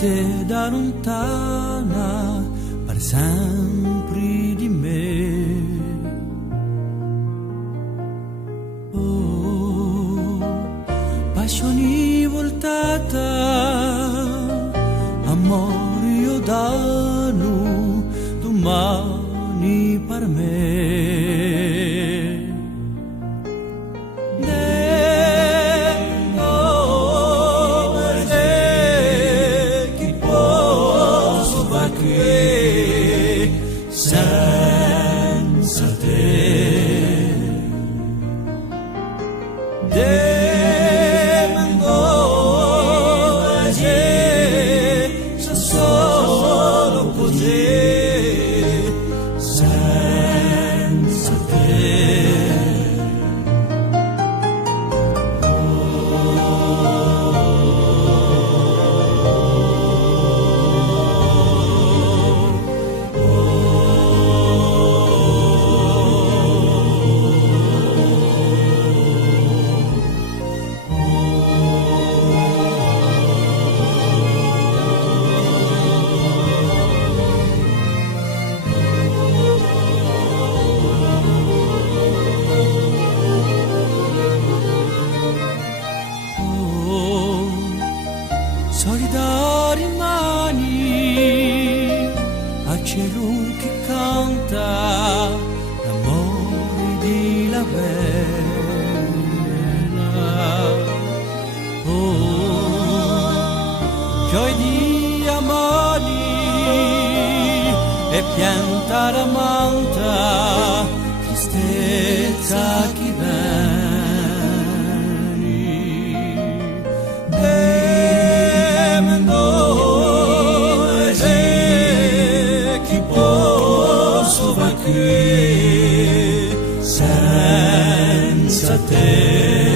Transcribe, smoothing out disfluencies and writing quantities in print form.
te da lontana per sempre di me. Oh, passioni voltata, amore io danno domani per me. Senza te demando se solo così senza te. Solidari mani al cielo che canta l'amore di la bella. Oh, gioia di amani e pianta la manta, tristezza chi senza te.